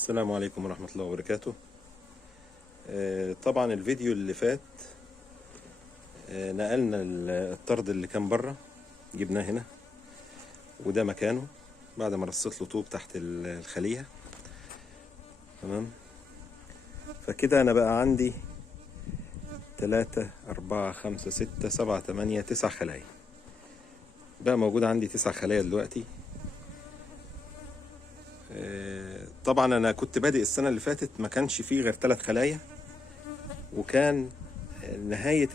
السلام عليكم ورحمة الله وبركاته. طبعا الفيديو اللي فات نقلنا الطرد اللي كان بره، جبناه هنا وده مكانه بعد ما رصيت له طوب تحت الخلية. تمام، فكده انا بقى عندي 3 4 5 6 7 8 9 خلايا. بقى موجود عندي 9 خلايا دلوقتي. طبعا انا كنت بادئ السنة اللي فاتت ما كانش فيه غير 3 خلايا، وكان نهاية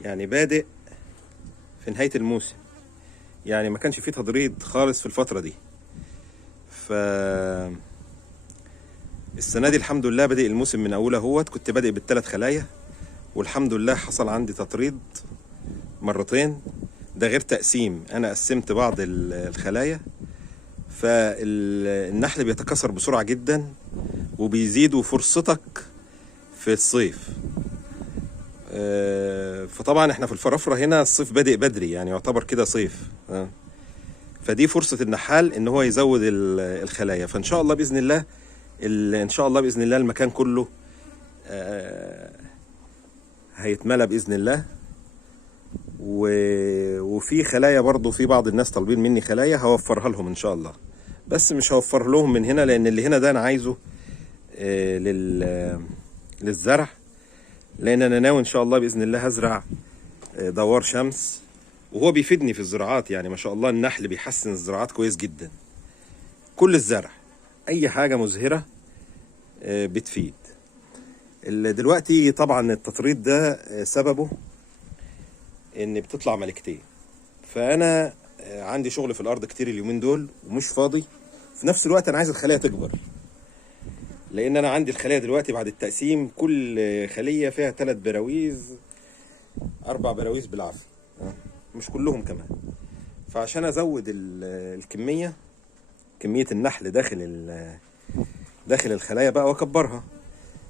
يعني بادئ في نهاية الموسم، يعني ما كانش فيه تضريد خالص في الفترة دي. السنة دي الحمد لله بادئ الموسم من أوله. هوت كنت بادئ بال3 خلايا، والحمد لله حصل عندي تطريد مرتين، ده غير تقسيم. أنا قسمت بعض الخلايا، فالنحل بيتكاثر بسرعة جدا وبيزيد، وفرصتك في الصيف. فطبعا احنا في الفرافرة هنا الصيف بادئ بدري، يعني يعتبر كده صيف. فدي فرصة النحال ان هو يزود الخلايا. فان شاء الله بإذن الله ان شاء الله بإذن الله المكان كله هيتملى بإذن الله. وفي خلايا برضو، في بعض الناس طالبين مني خلايا هوفرها لهم ان شاء الله، بس مش هوفر لهم من هنا، لان اللي هنا ده انا عايزه للزرع، لان انا ناوي ان شاء الله باذن الله هزرع دوار شمس، وهو بيفيدني في الزراعات. يعني ما شاء الله النحل بيحسن الزراعات كويس جدا. كل الزرع اي حاجه مزهره بتفيد. دلوقتي طبعا التطريد ده سببه ان بتطلع ملكتين، فانا عندي شغل في الارض كتير اليومين دول ومش فاضي. في نفس الوقت انا عايز الخلايا تكبر، لان انا عندي الخلايا دلوقتي بعد التقسيم كل خليه فيها 3 براويز 4 براويز بالعافيه، مش كلهم كمان. فعشان ازود الكميه، كميه النحل داخل الخلايا بقى واكبرها،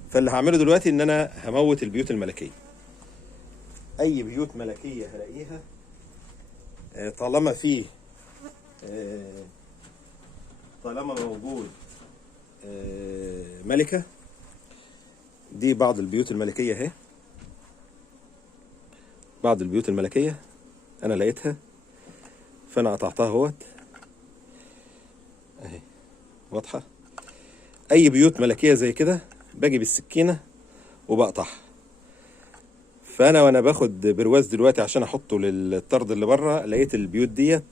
فاللي هعمله دلوقتي ان انا هموت البيوت الملكيه. اي بيوت ملكيه هلاقيها طالما فيه طالما موجود ملكة. دي بعض البيوت الملكية اهي، بعض البيوت الملكية انا لقيتها، فانا قطعتها اهوت اهي، واضحة. اي بيوت ملكية زي كده باجي بالسكينة وبقطعها. فانا وانا باخد برواز دلوقتي عشان احطه للطرد اللي بره، لقيت البيوت ديت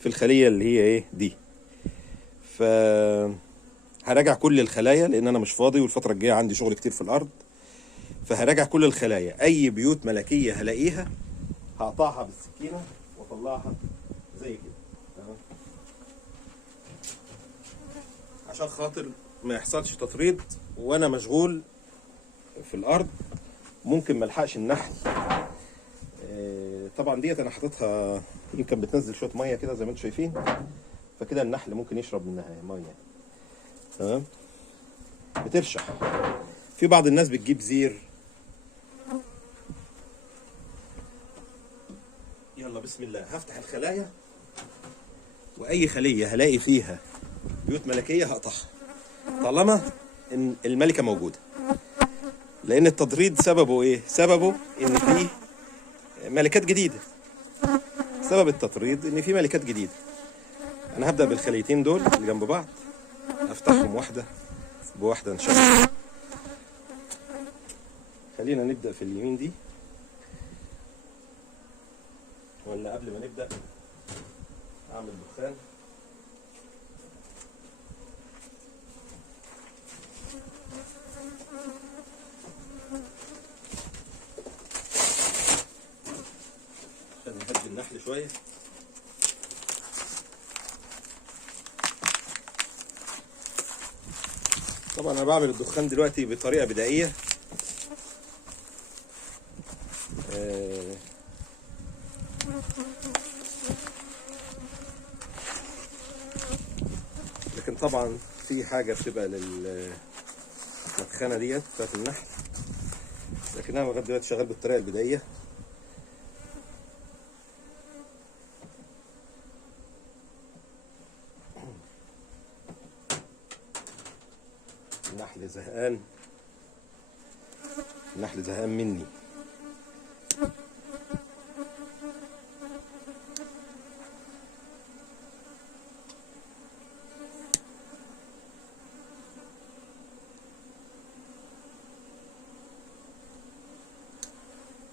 في الخلية اللي هي ايه دي. هراجع كل الخلايا لان انا مش فاضي، والفترة الجاية عندي شغل كتير في الارض. فهراجع كل الخلايا، اي بيوت ملكية هلاقيها هقطعها بالسكينة واطلعها زي كده، تمام، عشان خاطر ما يحصلش تطريد وانا مشغول في الارض، ممكن ملحقش النحل. طبعا ديت انا حاططها يمكن بتنزل شويه ميه كده زي ما انتم شايفين، فكده النحل ممكن يشرب منها ميه، تمام. بترشح. في بعض الناس بتجيب زير. يلا بسم الله، هفتح الخلايا، واي خليه هلاقي فيها بيوت ملكيه هقطعها طالما ان الملكه موجوده. لان التطريد سببه ايه؟ سببه ان فيه ملكات جديده. سبب التطريد ان فيه ملكات جديده. انا هبدا بالخليتين دول اللي جنب بعض، افتحهم واحده بواحده ان شاء الله. خلينا نبدا في اليمين دي، ولا قبل ما نبدا اعمل دخان. عشان نهدي النحل شويه. طبعا انا بعمل الدخان دلوقتي بطريقه بدائيه، لكن طبعا في حاجه بتبقى للمدخنه ديت بتاعت النحل، لكن انا لغايه دلوقتي شغال بالطريقه البدائيه. النحل زهقان، النحل زهقان مني.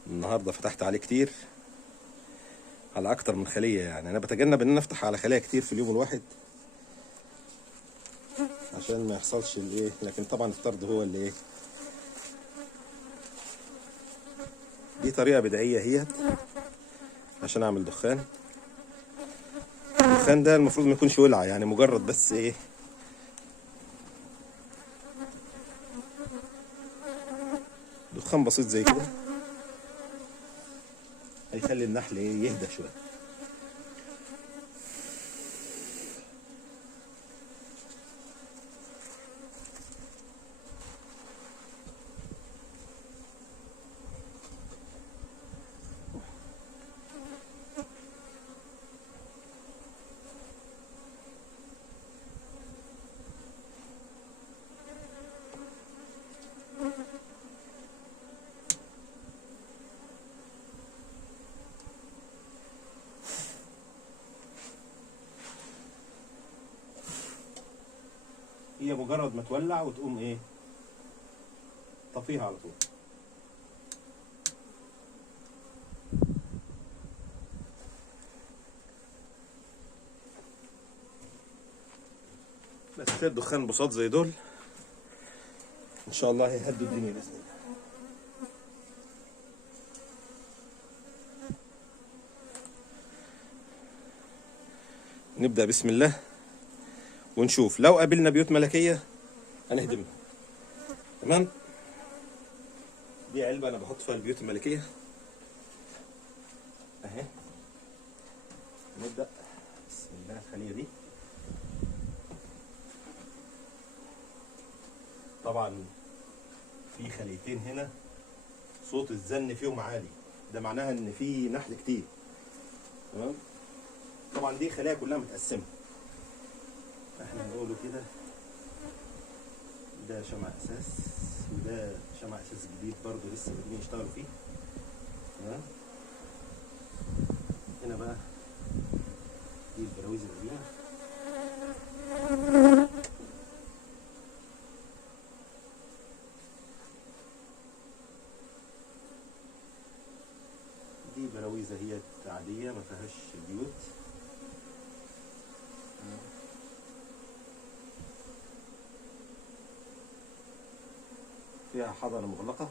النهارده فتحت عليه كتير، على اكتر من خليه. يعني انا بتجنب ان انا افتح على خليه كتير في اليوم الواحد عشان ما يحصلش الايه، لكن طبعا الطرد هو اللي ايه. دي طريقه بدائيه هي عشان اعمل دخان. الدخان ده المفروض ما يكونش ولعه، يعني مجرد بس ايه، دخان بسيط زي كده هيخلي النحل ايه يهدى شويه. هي مجرد ما تولع وتقوم ايه طفيها على طول. بس شويه دخان بساط زي دول ان شاء الله هيهدوا الدنيا باذن الله. نبدأ بسم الله ونشوف، لو قابلنا بيوت ملكية هنهدمها. تمام. دي علبة أنا بحط فيها البيوت الملكية أهي. نبدأ بسم الله. الخلية دي طبعا في خليتين هنا صوت الزن فيهم عالي، ده معناها إن في نحل كتير. تمام. طبعا دي خلايا كلها متقسمة، احنا نقوله كده ده شمع اساس وده شمع اساس جديد برضه لسه بادئين يشتغلوا فيه. تمام. هنا بقى دي البراويز القديمة. دي براويزة هي عادية ما فيهاش بيوت. فيها حضنة مغلقة.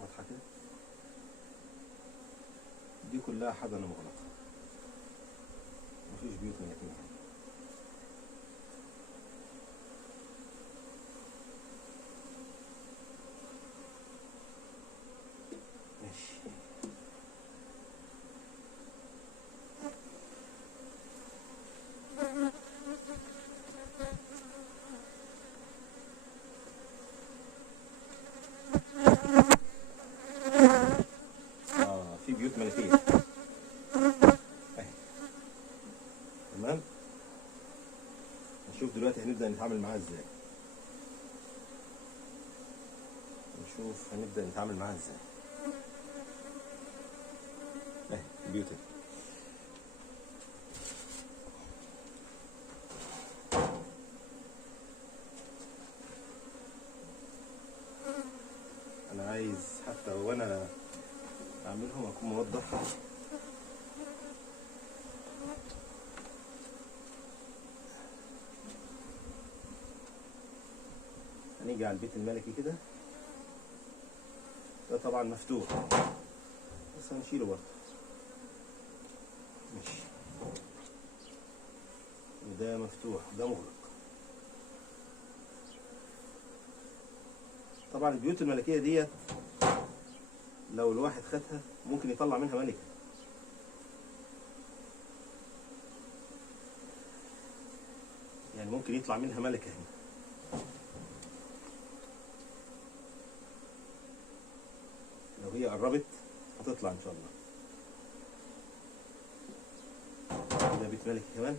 واضحة كده. دي كلها حضنة مغلقة، مفيش بيوت ملكية. ماشي. في بيوت ملكية اهي. تمام. نشوف دلوقتي هنبدأ نتعامل معاها ازاي. نشوف هنبدأ نتعامل معاها ازاي. اهي البيوت دي. انا عايز حتى وانا اعملهم اكون موضح. هنيجي على البيت الملكي كده، ده طبعا مفتوح بس هنشيله برضه. ماشي. وده مفتوح ده مغلق. طبعا البيوت الملكية ديت لو الواحد خدها ممكن يطلع منها ملكة. يعني ممكن يطلع منها ملكة هنا. لو هي قربت هتطلع ان شاء الله. ده بيت ملكي كمان،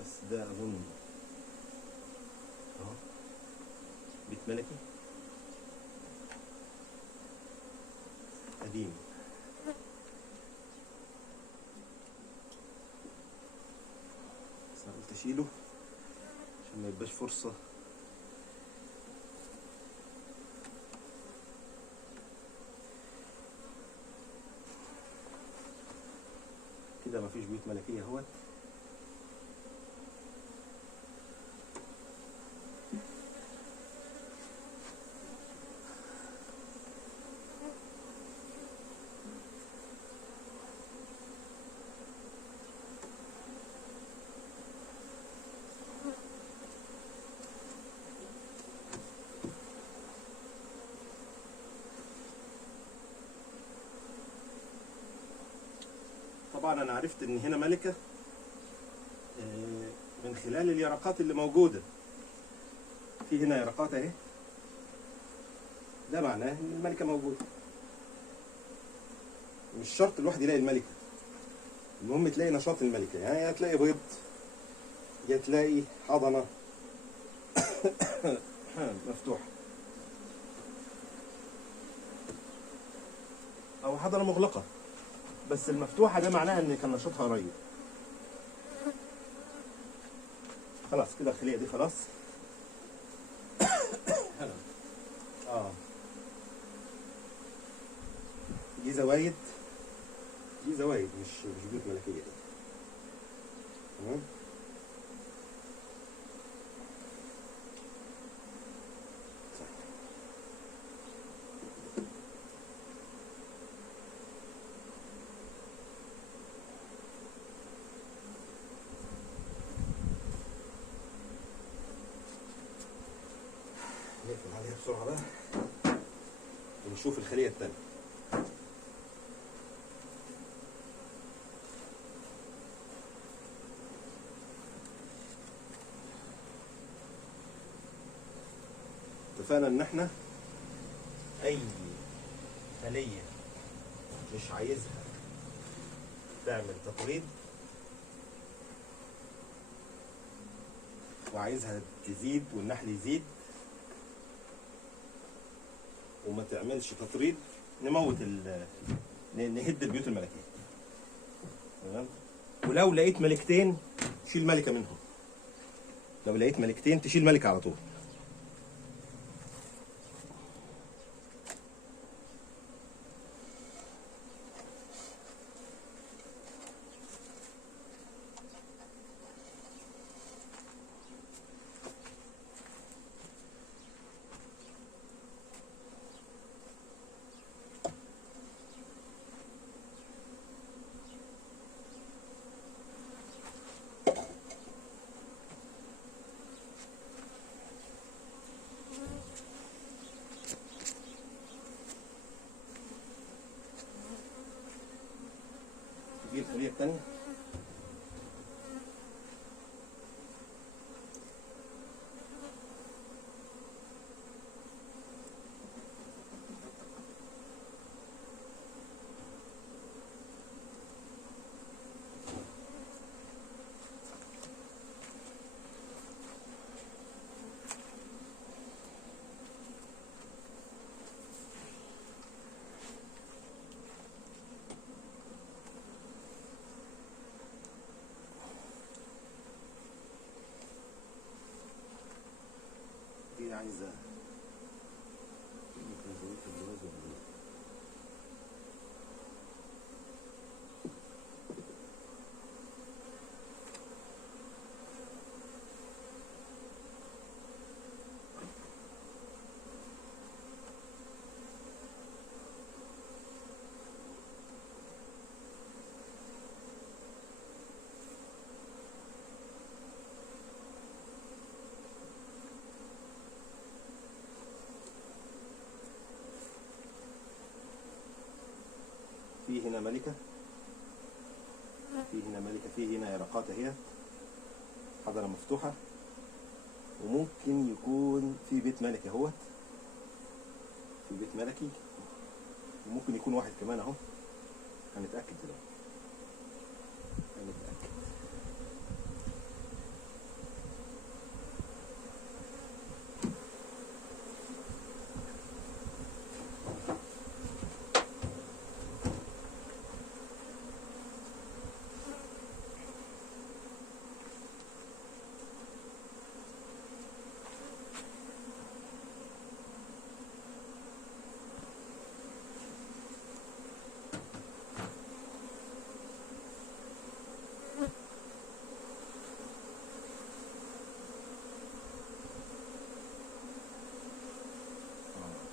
بس ده اظن اهو بيت ملكي قديم. بس انا قلت اشيله عشان ما يبقاش فرصة. كده مفيش بيوت ملكية اهوت. طبعا انا عرفت ان هنا ملكة من خلال اليرقات اللي موجودة. في هنا يرقات اهي، ده معناه ان الملكة موجودة. مش شرط الواحد يلاقي الملكة، المهم تلاقي نشاط الملكة. يعني يا تلاقي بيض، يا تلاقي حضنة مفتوحة، او حضنة مغلقة. بس المفتوحة ده معناها ان كان نشاطها قريب. خلاص كده الخلية دي خلاص. اه دي زوايد، دي زوايد مش بيوت ملكية دي. تمام. نقفل عليها بسرعة بقى ونشوف الخلية التانية. اتفقنا ان احنا اي خلية مش عايزها تعمل تطريد وعايزها تزيد والنحل يزيد وما تعملش تطريد، نموت نهد البيوت الملكية. تمام. ولو لقيت ملكتين شيل ملكة منهم. لو لقيت ملكتين تشيل ملكة على طول. دي الخلية التانية. دي عايزة ممكن أزود في الجواز ولا إيه؟ في هنا ملكة، في هنا ملكة، في هنا يرقات اهي، حضرة مفتوحة، وممكن يكون في بيت ملكة اهوت. في بيت ملكي، وممكن يكون واحد كمان اهو. هنتأكد دلوقتي، هنتأكد.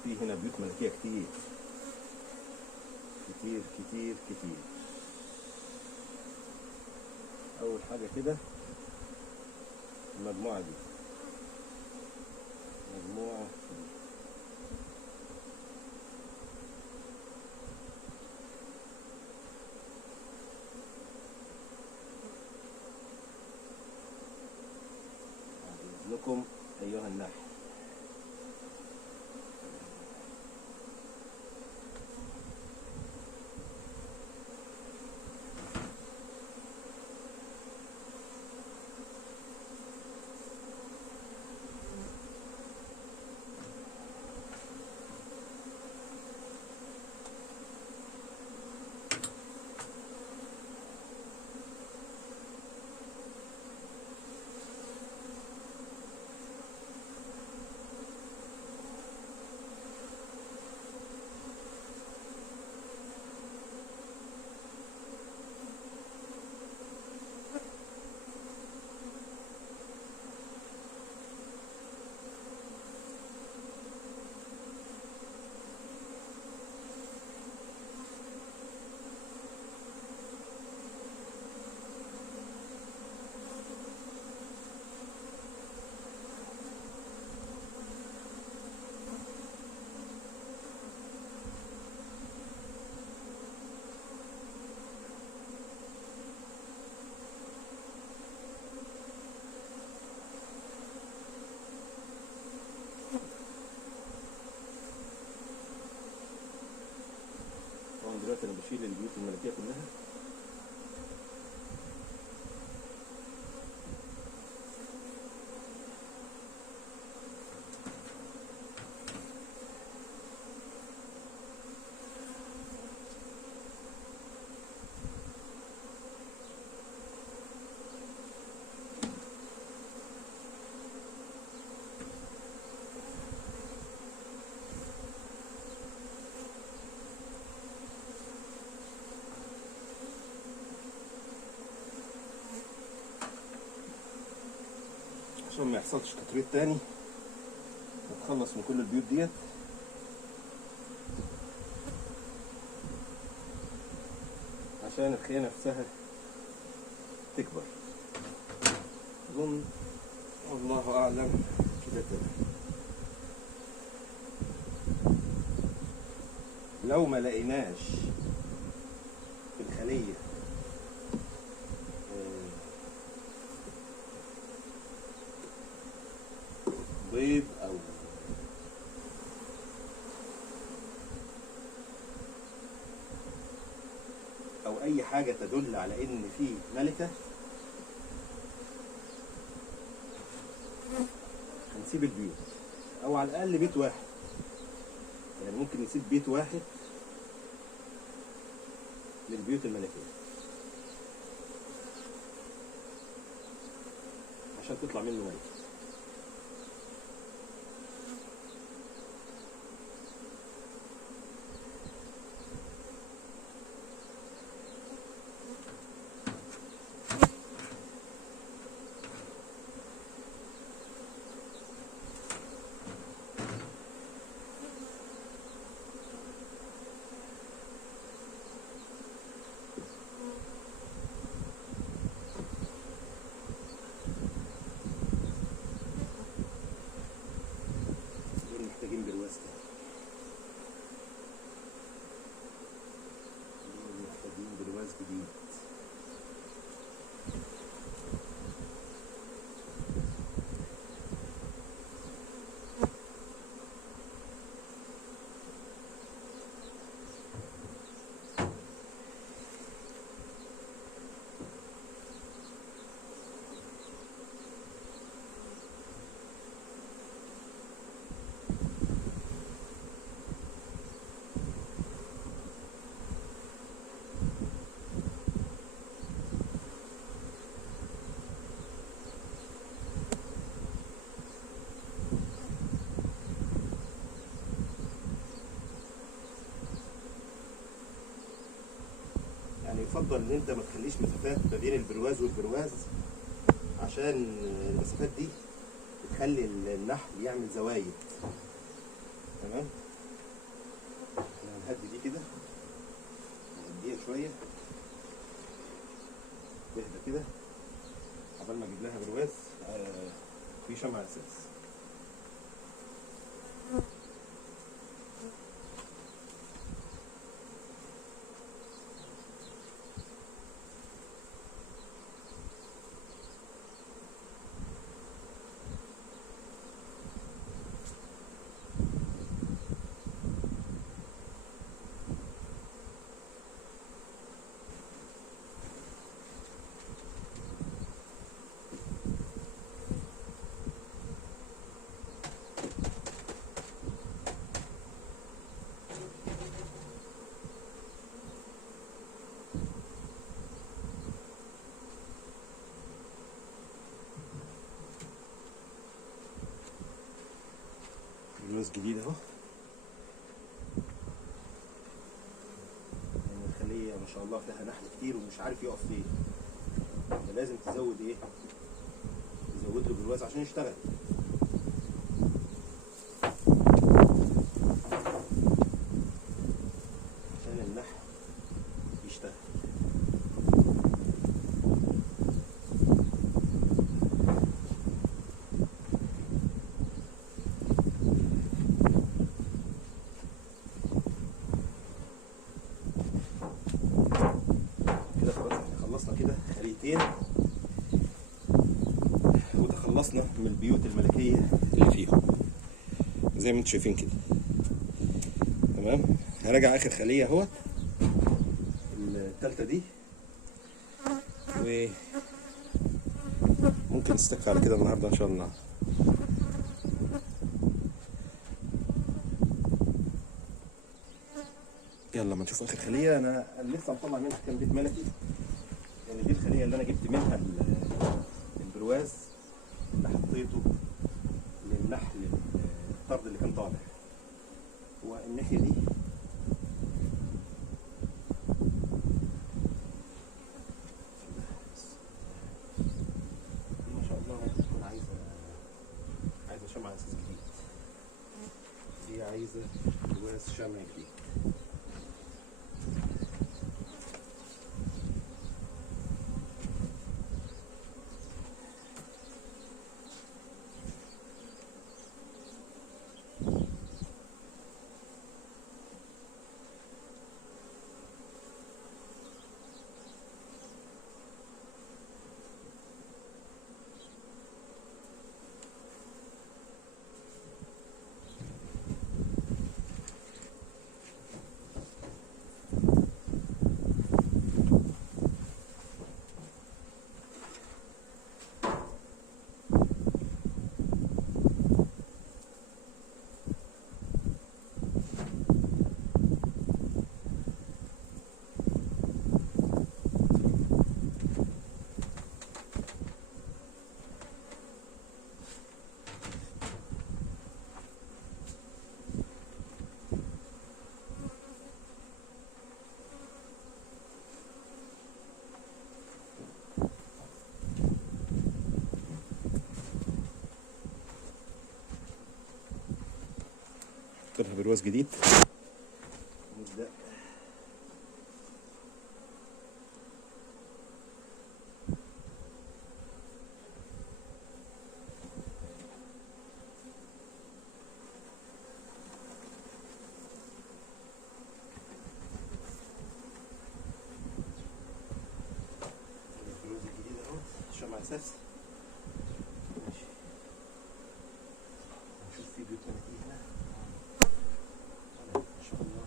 في هنا بيوت ملكية كتير كتير كتير كتير. أول حاجة كده المجموعة دي، مجموعة دي. بعد إذنكم أيها النحل، طبعا دلوقتي أنا بشيل البيوت الملكية كلها. عشان ما يحصلش تطريد تاني، نتخلص من كل البيوت ديت. عشان الخيانة نفسها تكبر. أظن والله أعلم كده تمام. لو ما لقيناش في الخلية بيض أو أي حاجة تدل على إن في ملكة، هنسيب البيوت، أو على الأقل بيت واحد. يعني ممكن نسيب بيت واحد للبيوت الملكية عشان تطلع منه ملكة. يفضل ان انت ما تخليش مسافات ما بين البرواز والبرواز، عشان المسافات دي بتخلي النحل يعمل زوايد. تمام. احنا هنهدي دي كده، نهديها شويه، تهدى كده قبل ما اجيب لها برواز في شمع اساس. برواز جديد اهو، يعني الخلية ما شاء الله فيها نحل كتير ومش عارف يقف فين، لازم تزود ايه، تزود له برواز عشان يشتغل. عشان النحل يشتغل. كده خلاص احنا خلصنا كده خليتين، وتخلصنا من البيوت الملكية اللي فيهم زي ما انتم شايفين كده. تمام. هراجع اخر خلية اهوت، التالتة دي، وممكن نستكفي على كده النهارده ان شاء الله. يلا ما نشوف اخر خلية. انا لسه مطلع منها كام بيت ملكي، يعني دي الخلية اللي انا جبت منها البرواز اللي حطيته للنحل الطرد اللي كان طالع. والناحية دي ما شاء الله ممكن تكون عايزة شمع اساس جديد، دي عايزة برواز شمع جديد. طلع برواز جديد. نبدأ البرواز الجديد اهو، شمع اساس. ماشي، نشوف في بيوت ملكية هنا ما شاء الله.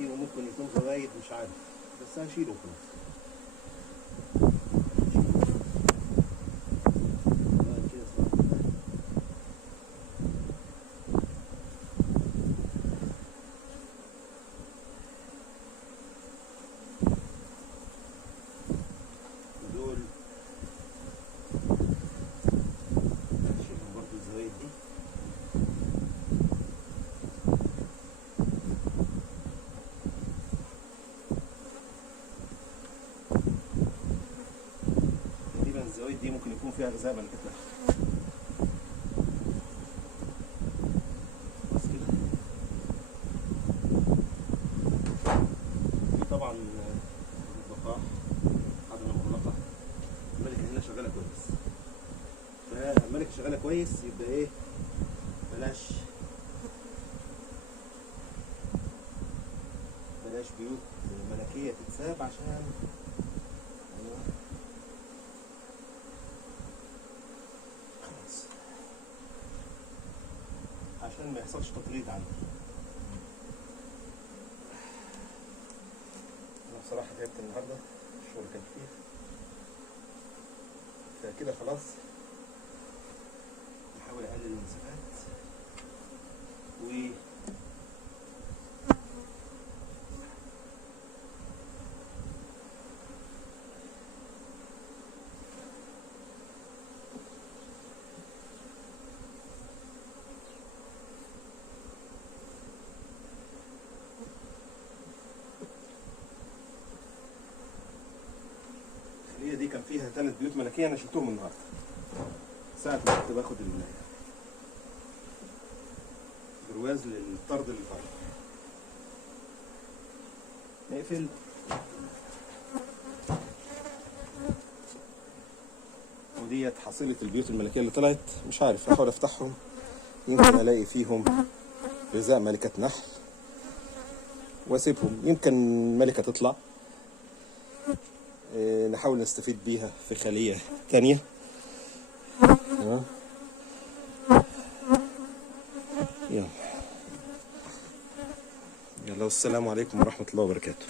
ممكن وممكن يكون زوايد مش عارف، بس هشيله خلاص. دول هشيلهم برضه الزوايد دي. الزوايد دي ممكن يكون فيها غذاء ملكة نحل. بس كده. في طبعا البقاع حضنة مغلقة. الملكة هنا شغالة كويس. فالملكة شغالة كويس يبقى ايه؟ بلاش بيوت ملكية تتساب عشان عشان ما يحصلش تقليد عندي. انا بصراحه تعبت النهارده، الشغل كان كتير، فكده خلاص نحاول اقلل المسافات و الخلية دي كان فيها 3 بيوت ملكية، أنا شلتهم النهاردة ساعة ما كنت باخد البرواز للطرد اللي طالع. نقفل. وديت حصيلة البيوت الملكية اللي طلعت، مش عارف أحاول أفتحهم يمكن ألاقي فيهم غذاء ملكة نحل وأسيبهم، يمكن ملكة تطلع نحاول نستفيد بيها في خلية تانية. يلا والسلام عليكم ورحمة الله وبركاته.